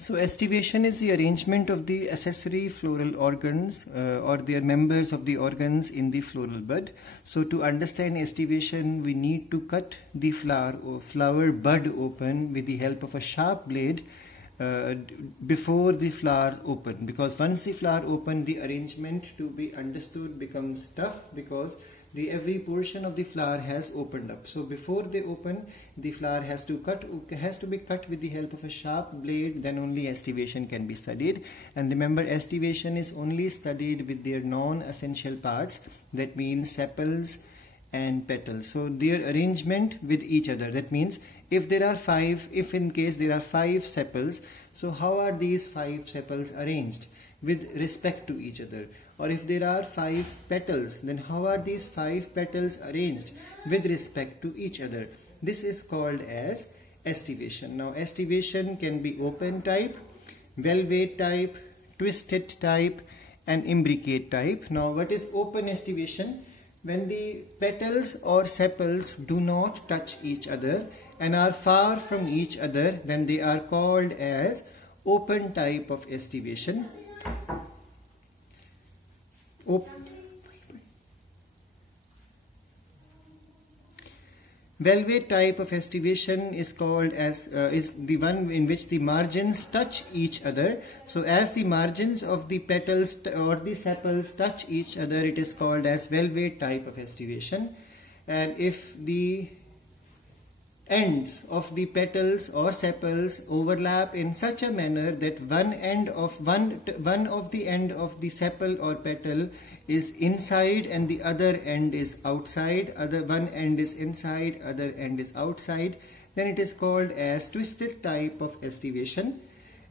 So estivation is the arrangement of the accessory floral organs or their members of the organs in the floral bud. So to understand estivation, we need to cut the flower or flower bud open with the help of a sharp blade before the flower open, because once the flower open, the arrangement to be understood becomes tough, because every portion of the flower has opened up. So before they open, the flower has to be cut with the help of a sharp blade. Then only estivation can be studied. And remember, estivation is only studied with their non-essential parts, that means sepals and petals. So their arrangement with each other. That means if in case there are 5 sepals, so how are these 5 sepals arranged with respect to each other? Or if there are 5 petals, then how are these 5 petals arranged with respect to each other? This is called as estivation. Now estivation can be open type, velvet type, twisted type and imbricate type. Now what is open estivation? When the petals or sepals do not touch each other and are far from each other, then they are called as open type of estivation. Velvet type of estivation is called as is the one in which the margins touch each other. So as the margins of the petals or the sepals touch each other, it is called as velvet type of estivation. And if the ends of the petals or sepals overlap in such a manner that one of the end of the sepal or petal is inside and the other end is outside, one end is inside, other end is outside, then it is called as twisted type of estivation.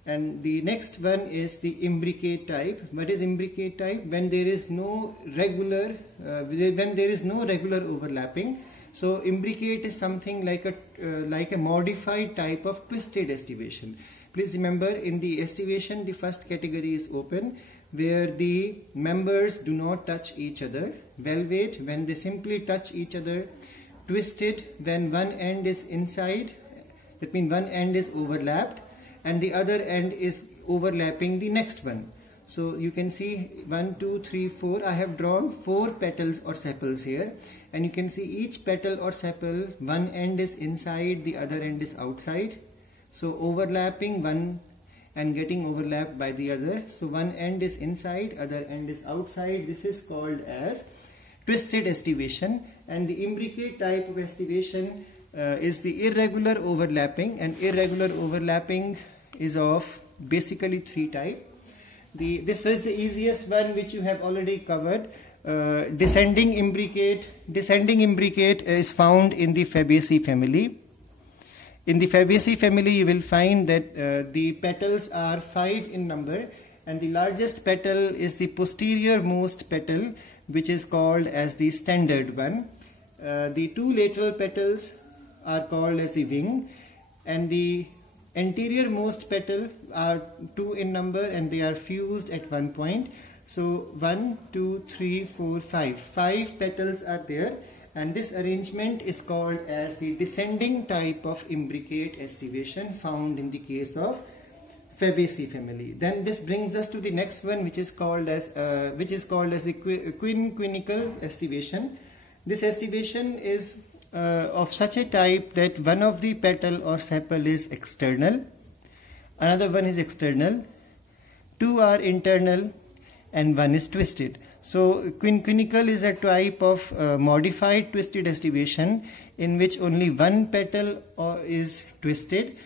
And the next one is the imbricate type. What is imbricate type? When there is no regular overlapping. So imbricate is something like a modified type of twisted estivation. Please remember, in the estivation, the first category is open, where the members do not touch each other. Velvet, when they simply touch each other. Twisted, when one end is inside, that means one end is overlapped and the other end is overlapping the next one. So you can see 1, 2, 3, 4. I have drawn 4 petals or sepals here, and you can see each petal or sepal, one end is inside, the other end is outside. So overlapping one and getting overlapped by the other. So one end is inside, other end is outside. This is called as twisted estivation. And the imbricate type of estivation is the irregular overlapping, and irregular overlapping is of basically 3 types. This was the easiest one, which you have already covered. Descending imbricate is found in the Fabaceae family. In the Fabaceae family, you will find that the petals are 5 in number, and the largest petal is the posterior most petal, which is called as the standard one. The 2 lateral petals are called as the wing, and the anterior most petal are 2 in number, and they are fused at one point. So 1, 2, 3, 4, 5. 5 petals are there, and this arrangement is called as the descending type of imbricate estivation, found in the case of Fabaceae family. Then this brings us to the next one, which is called as the quinquinical estivation. This estivation is of such a type that one of the petal or sepal is external, another one is external, 2 are internal, and 1 is twisted. So quinquinical is a type of modified twisted estivation in which only one petal is twisted.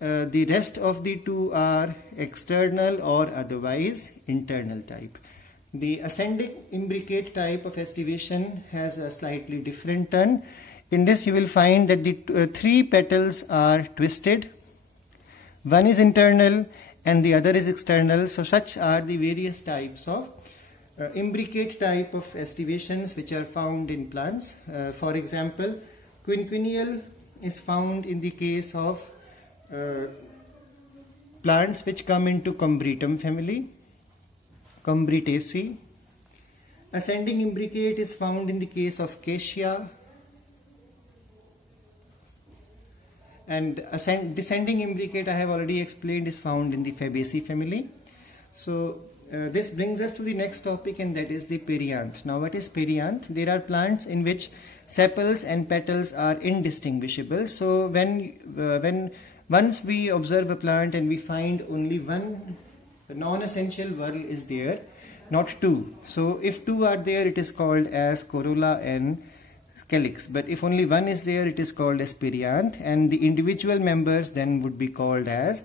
The rest of the 2 are external or otherwise internal type. The ascending imbricate type of estivation has a slightly different turn. In this you will find that the 3 petals are twisted, 1 is internal and the other is external. So such are the various types of imbricate type of estivations which are found in plants. For example, quinquennial is found in the case of plants which come into Combretum family, Combretaceae. Ascending imbricate is found in the case of Cassia, And descending imbricate, I have already explained, is found in the Fabaceae family. So this brings us to the next topic, and that is the perianth. Now what is perianth? There are plants in which sepals and petals are indistinguishable. So when once we observe a plant and we find only one non-essential whorl is there, not two. So if two are there, it is called as corolla and calyx. But if only one is there, it is called as perianth, and the individual members then would be called as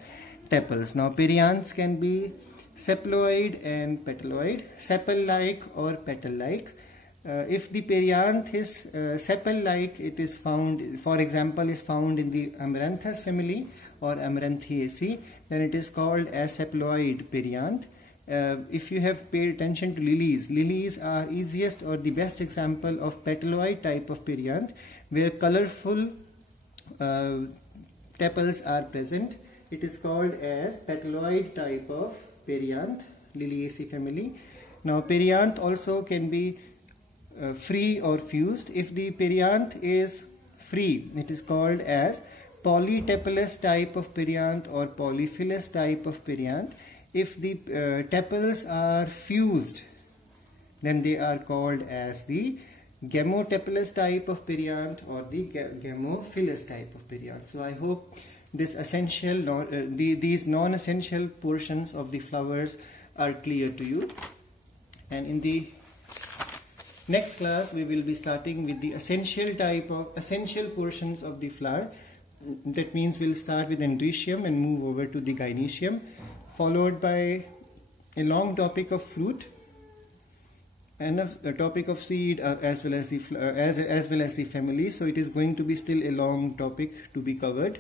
tepals. Now perianths can be sepaloid and petaloid, sepal-like or petal-like. If the perianth is sepal-like, it is found, for example, is found in the Amaranthus family or Amaranthaceae, then it is called as sepaloid perianth. If you have paid attention to lilies, lilies are easiest or the best example of petaloid type of perianth, where colorful tepals are present. It is called as petaloid type of perianth, Liliaceae family. Now perianth also can be free or fused. If the perianth is free, it is called as polytepalous type of perianth or polyphilous type of perianth. If the tepals are fused, then they are called as the gamotepalous type of perianth or the gamophilous type of perianth. So I hope this essential, these non-essential portions of the flowers are clear to you. And in the next class, we will be starting with the essential portions of the flower. That means we'll start with androecium and move over to the gynoecium, followed by a long topic of fruit and a topic of seed as well as the family. So it is going to be still a long topic to be covered.